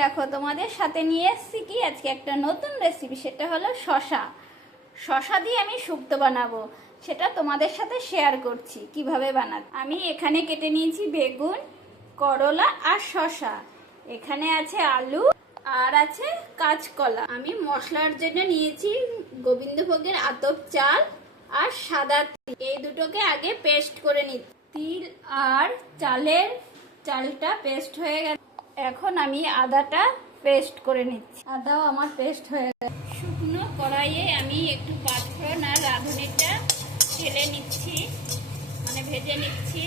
দেখো তোমাদের সাথে নিয়ে এসেছি কি আজকে একটা নতুন রেসিপি, সেটা হলো শসা। শসা দিয়ে আমি শুক্তো বানাবো, সেটা তোমাদের সাথে শেয়ার করছি কিভাবে বানাতে। আমি এখানে কেটে নিয়েছি বেগুন, করলা আর শসা। এখানে আছে আলু আর আছে কাঁচকলা। আমি মশলার জন্য নিয়েছি গোবিন্দভোগের আতপ চাল আর সাদা তিল। এই দুটোকে আগে পেস্ট করে নিচ্ছি। তিল আর চালটা পেস্ট হয়ে গেছে। এখন আমি আদাটা পেস্ট করে নিচ্ছি। আদাও আমার পেস্ট হয়ে গেছে। শুকনো কড়াইয়ে আমি একটু পাঁচফোড়ন আর রাঁধুনিটা ঢেলে নিচ্ছি, মানে ভেজে নিচ্ছি।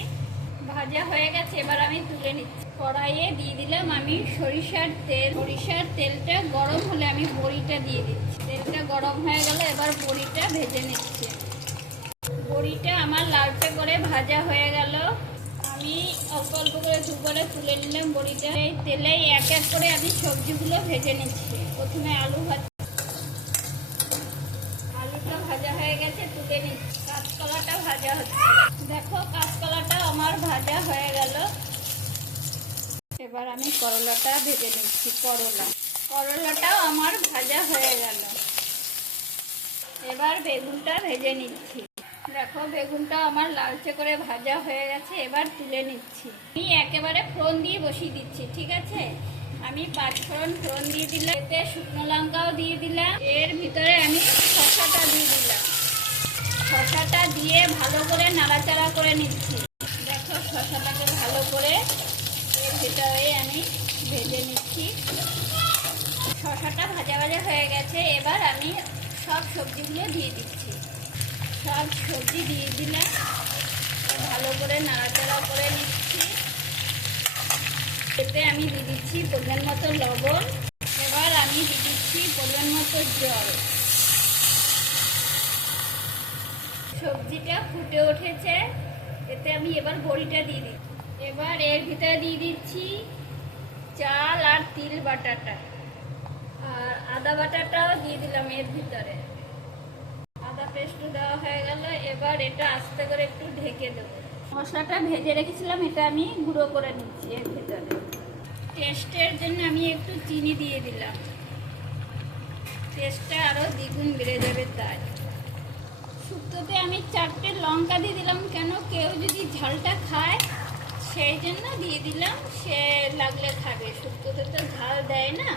ভাজা হয়ে গেছে, এবার আমি তুলে নিচ্ছি। কড়াইয়ে দিয়ে দিলাম আমি সরিষার তেল। সরিষার তেলটা গরম হলে আমি বড়িটা দিয়ে দিচ্ছি। তেলটা গরম হয়ে গেলে এবার বড়িটা ভেজে নিচ্ছি। বড়িটা আমার লালচে করে ভাজা হয়ে গেল। আমি অল্প অল্প করে দুবারে তুলে নিলাম বড়িটা। এই তেলে এক এক করে আমি সবজিগুলো ভেজে নিচ্ছি। প্রথমে আলুটা ভাজা হয়ে গেছে, তুলে নিচ্ছি। কাঁচকলাটা ভাজা হচ্ছে। দেখো কাঁচকলাটা আমার ভাজা হয়ে গেল। এবার আমি করলাটা ভেজে নিচ্ছি। করলাটাও আমার ভাজা হয়ে গেল। এবার বেগুনটা ভেজে নিচ্ছি। দেখো বেগুনটা আমার লালচে করে ভাজা হয়ে গেছে, এবার তুলে নিচ্ছি। আমি একেবারে ফোড়ন দিয়ে বসিয়ে দিচ্ছি, ঠিক আছে। আমি পাঁচফোড়ন দিয়ে দিলাম, এতে শুকনো লঙ্কাও দিয়ে দিলাম। এর ভিতরে আমি শসাটা দিয়ে দিলাম। শসাটা দিয়ে ভালো করে নাড়াচাড়া করে নিচ্ছি। দেখো শসাটাকে ভালো করে এর ভিতরে আমি ভেজে নিচ্ছি। শসাটা ভাজা হয়ে গেছে, এবার আমি সব সবজিগুলো দিয়ে দিচ্ছি। সব সবজি দিয়ে দিলাম, ভালো করে নাড়াচাড়া করে নিচ্ছি। এতে আমি দিয়ে দিচ্ছি পরিমাণ মতো লবণ। এবার আমি দিয়ে দিচ্ছি পরিমাণ মতো জল। সবজিটা ফুটে উঠেছে, এতে আমি এবার বড়িটা দিয়ে দিচ্ছি। এবার এর ভিতরে দিয়ে দিচ্ছি চাল আর তিল বাটাটা, আর আদা বাটাটাও দিয়ে দিলাম এর ভিতরে। আদা পেস্ট দেওয়া হয়ে গেল। এবার এটা আস্তে করে একটু ঢেকে দেবো। মশলাটা ভেজে রেখেছিলাম, এটা আমি গুঁড়ো করে নিচ্ছি এর ভিতরে। টেস্টের জন্য আমি একটু চিনি দিয়ে দিলাম, টেস্টটা আরও দ্বিগুণ বেড়ে যাবে তাই। শুক্তোতে আমি 4টে লঙ্কা দিয়ে দিলাম, কেন কেউ যদি ঝালটা খায় সেই জন্য দিয়ে দিলাম। সে লাগলে খাবে, শুক্তোতে তো ঝাল দেয় না,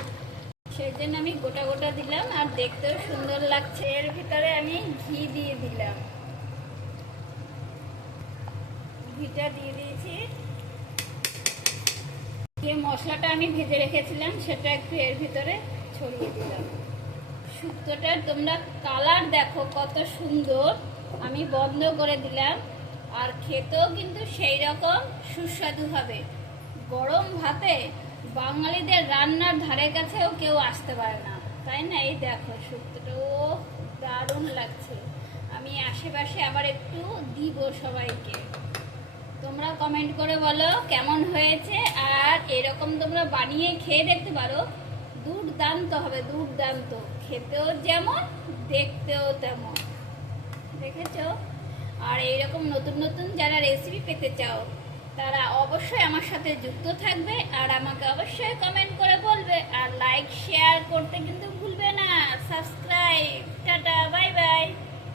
সেই জন্য আমি গোটা দিলাম। আর দেখতেও সুন্দর লাগছে। এর ভিতরে আমি ঘি দিয়ে দিলাম, ঘিটা দিয়ে দিয়েছি। যে মশলাটা আমি ভেজে রেখেছিলাম সেটা একটু এর ভিতরে ছড়িয়ে দিলাম। শুক্তোটার তোমরা কালার দেখো কত সুন্দর। আমি বন্ধ করে দিলাম। আর খেতেও কিন্তু সেই রকম সুস্বাদু হবে। গরম ভাতে বাঙালিদের রান্নার ধারে কাছেও কেউ আসতে পারে না, তাই না? এই দেখো শুক্তোটা দারুণ লাগছে। আমি আশেপাশে আবার একটু দিব সবাইকে। তোমরা কমেন্ট করে বলো কেমন হয়েছে। আর এরকম তোমরা বানিয়ে খেয়ে দেখতে পারো, দুর্দান্ত হবে, দুর্দান্ত। খেতেও যেমন, দেখতেও তেমন, দেখেছো? আর এইরকম নতুন যারা রেসিপি পেতে চাও তারা অবশ্যই আমার সাথে যুক্ত থাকবে। আর আমাকে অবশ্যই কমেন্ট করে বলবে। আর লাইক শেয়ার করতে কিন্তু ভুলবে না। সাবস্ক্রাইব। Tata, bye bye.